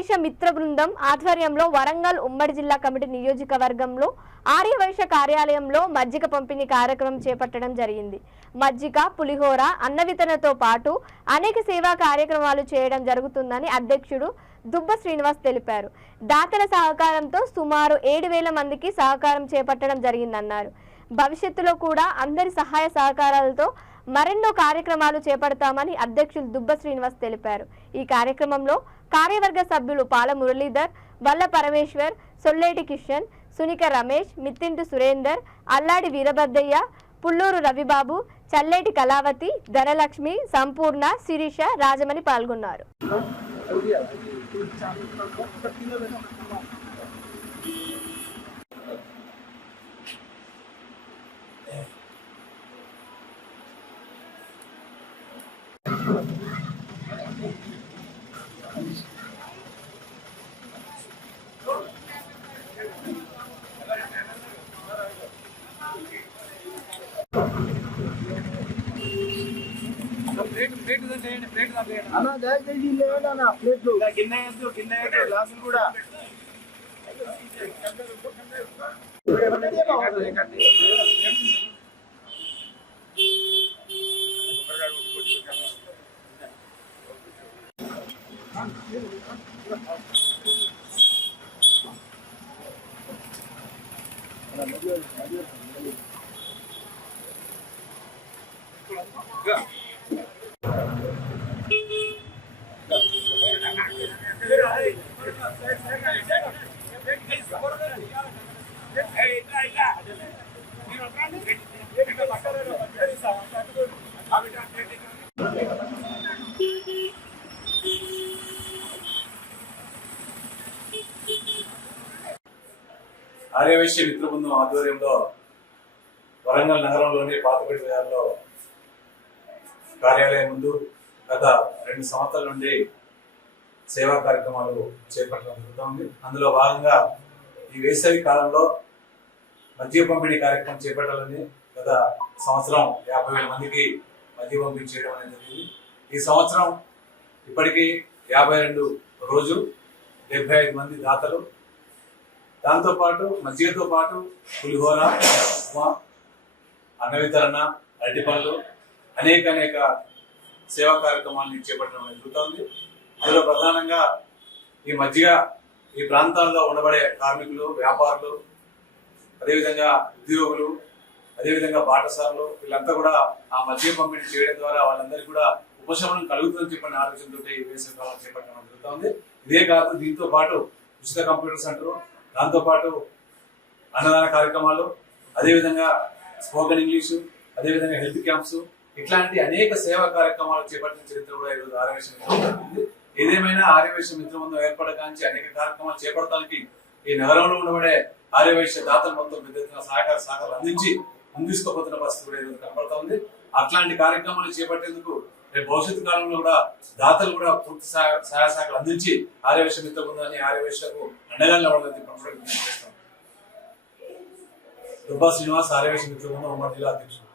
ఆర్యవైశ్య మిత్ర బృందం ఆధ్వర్యంలో వరంగల్ ఉమ్మడి జిల్లా కమిటీ నియోజకవర్గంలో ఆర్యవైశ్య కార్యాలయంలో మజ్జిగ పంపిణీ కార్యక్రమం చేపట్టడం జరిగింది. మజ్జిగ, పులిహోర, అన్న వితరణతో పాటు అనేక సేవా కార్యక్రమాలు చేయడం జరుగుతుందని అధ్యక్షుడు దుబ్బ శ్రీనివాస్ తెలిపారు. దాతల సహకారంతో సుమారు 7,000 మందికి సహకారం చేపట్టడం జరిగిందన్నారు. భవిష్యత్తులో కూడా అందరి సహాయ సహకారాలతో మరెన్నో కార్యక్రమాలు చేపడతామని అధ్యక్షులు దుబ్బ శ్రీనివాస్ తెలిపారు. ఈ కార్యక్రమంలో కార్యవర్గ సభ్యులు పాల మురళీధర్, వల్ల పరమేశ్వర్, సొల్లేటి కిషన్, సునిక రమేష్, మిత్తింటి సురేందర్, అల్లాడి వీరభద్రయ్య, పుల్లూరు రవిబాబు, చల్లేటి కళావతి, ధనలక్ష్మి, సంపూర్ణ, శిరీష, రాజమణి పాల్గొన్నారు. అన్నా దయచేసి లేదన్నా ప్లేట్లు గిన్నె గ్లాసులు కూడా ఆర్యవైశ్య మిత్ర బృందం ఆధ్వర్యంలో వరంగల్ నగరంలోని పాతపేట బజార్లో కార్యాలయం ముందు గత 2 సంవత్సరాల నుండి సేవా కార్యక్రమాలు చేపట్టడం జరుగుతుంది. అందులో భాగంగా ఈ వేసవి కాలంలో మజ్జిగ పంపిణీ కార్యక్రమం చేపట్టాలని గత సంవత్సరం 50,000 మందికి మజ్జిగ పంపిణీ చేయడం అనేది జరిగింది. ఈ సంవత్సరం ఇప్పటికీ 52 రోజు 75 మంది దాతలు, దాంతోపాటు మజ్జిగతో పాటు పులిహోర, ఉప్మా, అన్న వితరణ, అరటి పనులు, అనేక సేవా కార్యక్రమాలను చేపట్టడం జరుగుతుంది. అందులో ప్రధానంగా ఈ మజ్జిగ ఈ ప్రాంతాల్లో ఉండబడే కార్మికులు, వ్యాపారులు, అదేవిధంగా ఉద్యోగులు, అదేవిధంగా బాటసారులు, వీళ్ళంతా కూడా ఆ మజ్జిగ పంపిణీ చేయడం ద్వారా వాళ్ళందరికీ కూడా ఉపశమనం కలుగుతుందని చెప్పిన ఆలోచనతో ఈ వేసవి కాలం చేపట్టడం జరుగుతుంది. ఇదే కాదు, దీంతో పాటు ఉచిత కంప్యూటర్ సెంటర్, దాంతో పాటు అన్నదాన కార్యక్రమాలు, అదేవిధంగా స్పోకెన్ ఇంగ్లీషు, అదేవిధంగా హెల్త్ క్యాంప్స్, ఇట్లాంటి అనేక సేవా కార్యక్రమాలు చేపట్టిన చరిత్ర కూడా ఈరోజు ఆర్యవైశ్య మిత్రం ఉంది. ఏదేమైనా ఆర్యవైశ్య మిత్ర బృందం ఏర్పడకాంచి అనేక కార్యక్రమాలు చేపడటానికి ఈ నగరంలో ఉండబడే ఆర్యవైశ్య దాతలు మొత్తం పెద్ద ఎత్తున సహకారాలు అందించి ముందుకోపోతున్న పరిస్థితి కూడా ఈరోజు కనపడతా ఉంది. అట్లాంటి కార్యక్రమాలు చేపట్టేందుకు రేపు భవిష్యత్తు కాలంలో కూడా దాతలు కూడా పూర్తి సహాయ సహకారాలు అందించి ఆర్యవైశ్య మిత్ర బృందాన్ని ఆర్యవైశ్యకు అండగా నిలబడాలని చేస్తాం. దుబ్బా శ్రీనివాస్, ఆర్యవైశ్య మిత్ర బృందం ఉమ్మడి జిల్లా అధ్యక్షుడు.